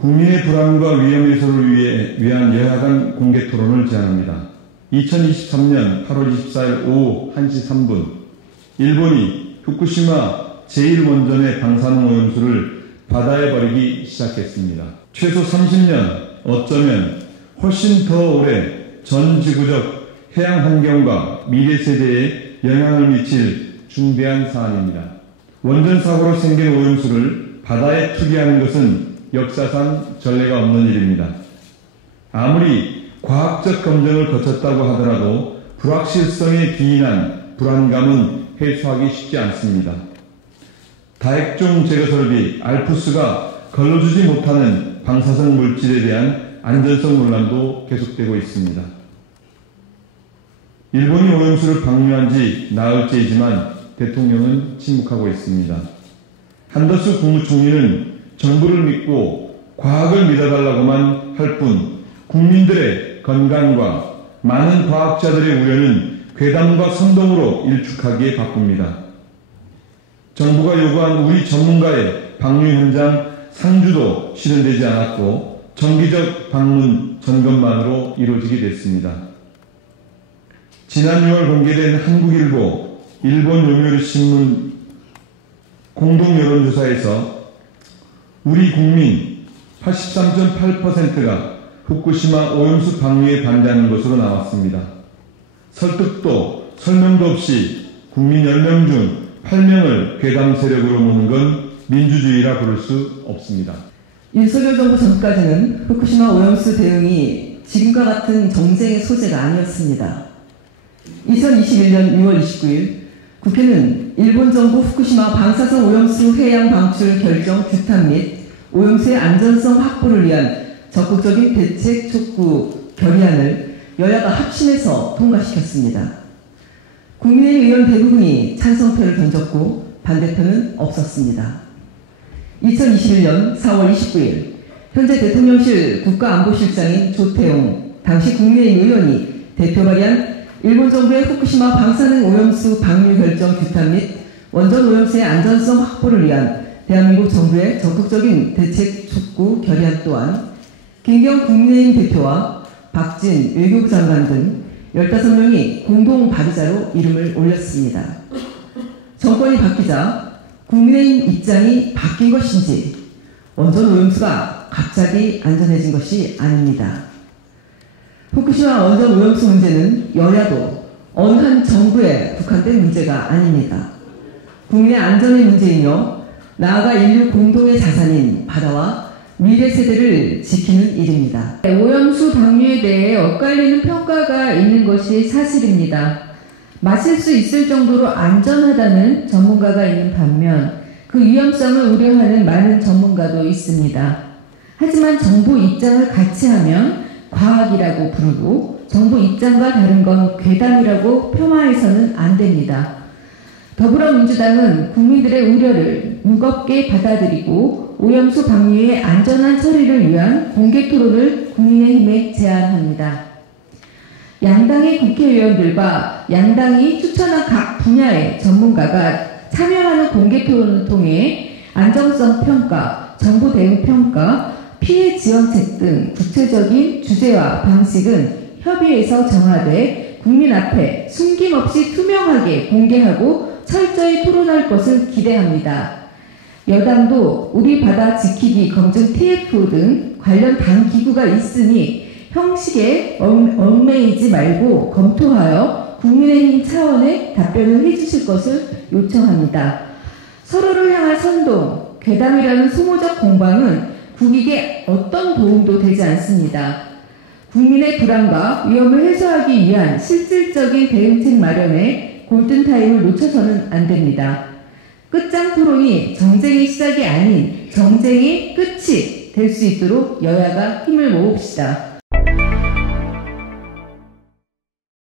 국민의 불안과 위험 해소를 위한 여야 간 공개 토론을 제안합니다. 2023년 8월 24일 오후 1시 3분 일본이 후쿠시마 제1원전의 방사능 오염수를 바다에 버리기 시작했습니다. 최소 30년, 어쩌면 훨씬 더 오래 전 지구적 해양 환경과 미래 세대에 영향을 미칠 중대한 사안입니다. 원전 사고로 생긴 오염수를 바다에 투기하는 것은 역사상 전례가 없는 일입니다. 아무리 과학적 검증을 거쳤다고 하더라도 불확실성에 기인한 불안감은 해소하기 쉽지 않습니다. 다액종 제거 설비 알프스가 걸러주지 못하는 방사성 물질에 대한 안전성 논란도 계속되고 있습니다. 일본이 오염수를 방류한 지 나흘째이지만 대통령은 침묵하고 있습니다. 한더스 국무총리는 정부를 믿고 과학을 믿어달라고만 할 뿐 국민들의 건강과 많은 과학자들의 우려는 괴담과 선동으로 일축하기에 바쁩니다. 정부가 요구한 우리 전문가의 방류 현장 상주도 실현되지 않았고 정기적 방문 점검만으로 이루어지게 됐습니다. 지난 6월 공개된 한국일보, 일본 요미우리 신문 공동 여론조사에서 우리 국민 83.8%가 후쿠시마 오염수 방류에 반대하는 것으로 나왔습니다. 설득도 설명도 없이 국민 10명 중 8명을 괴담 세력으로 모는 건 민주주의라 부를 수 없습니다. 윤석열 정부 전까지는 후쿠시마 오염수 대응이 지금과 같은 정쟁의 소재가 아니었습니다. 2021년 6월 29일 국회는 일본 정부 후쿠시마 방사성 오염수 해양 방출 결정 규탄 및 오염수의 안전성 확보를 위한 적극적인 대책 촉구 결의안을 여야가 합심해서 통과시켰습니다. 국민의힘 의원 대부분이 찬성표를 던졌고 반대표는 없었습니다. 2021년 4월 29일 현재 대통령실 국가안보실장인 조태용 당시 국민의힘 의원이 대표 발의한 일본 정부의 후쿠시마 방사능 오염수 방류 결정 규탄 및 원전 오염수의 안전성 확보를 위한 대한민국 정부의 적극적인 대책 촉구 결의안 또한 김기현 국민의힘 대표와 박진 외교부 장관 등 15명이 공동 발의자로 이름을 올렸습니다. 정권이 바뀌자 국민의힘 입장이 바뀐 것인지 원전 오염수가 갑자기 안전해진 것이 아닙니다. 후쿠시마 원전 오염수 문제는 여야도 어느 한 정부에 국한된 문제가 아닙니다. 국민의 안전의 문제이며 나아가 인류 공동의 자산인 바다와 미래 세대를 지키는 일입니다. 오염수 방류에 대해 엇갈리는 평가가 있는 것이 사실입니다. 마실 수 있을 정도로 안전하다는 전문가가 있는 반면 그 위험성을 우려하는 많은 전문가도 있습니다. 하지만 정부 입장을 같이 하면 과학이라고 부르고 정부 입장과 다른 건 괴담이라고 폄하해서는 안 됩니다. 더불어민주당은 국민들의 우려를 무겁게 받아들이고 오염수 방류의 안전한 처리를 위한 공개 토론을 국민의힘에 제안합니다. 양당의 국회의원들과 양당이 추천한 각 분야의 전문가가 참여하는 공개 토론을 통해 안정성 평가, 정부 대응 평가, 피해 지원책 등 구체적인 주제와 방식은 협의해서 정하되 국민 앞에 숨김없이 투명하게 공개하고 철저히 토론할 것을 기대합니다. 여당도 우리 바다 지키기 검증 TF 등 관련 당 기구가 있으니 형식에 얽매이지 말고 검토하여 국민의힘 차원의 답변을 해주실 것을 요청합니다. 서로를 향한 선동, 괴담이라는 소모적 공방은 국익에 어떤 도움도 되지 않습니다. 국민의 불안과 위험을 해소하기 위한 실질적인 대응책 마련에 골든타임을 놓쳐서는 안 됩니다. 끝장 토론이 정쟁의 시작이 아닌 정쟁의 끝이 될 수 있도록 여야가 힘을 모읍시다.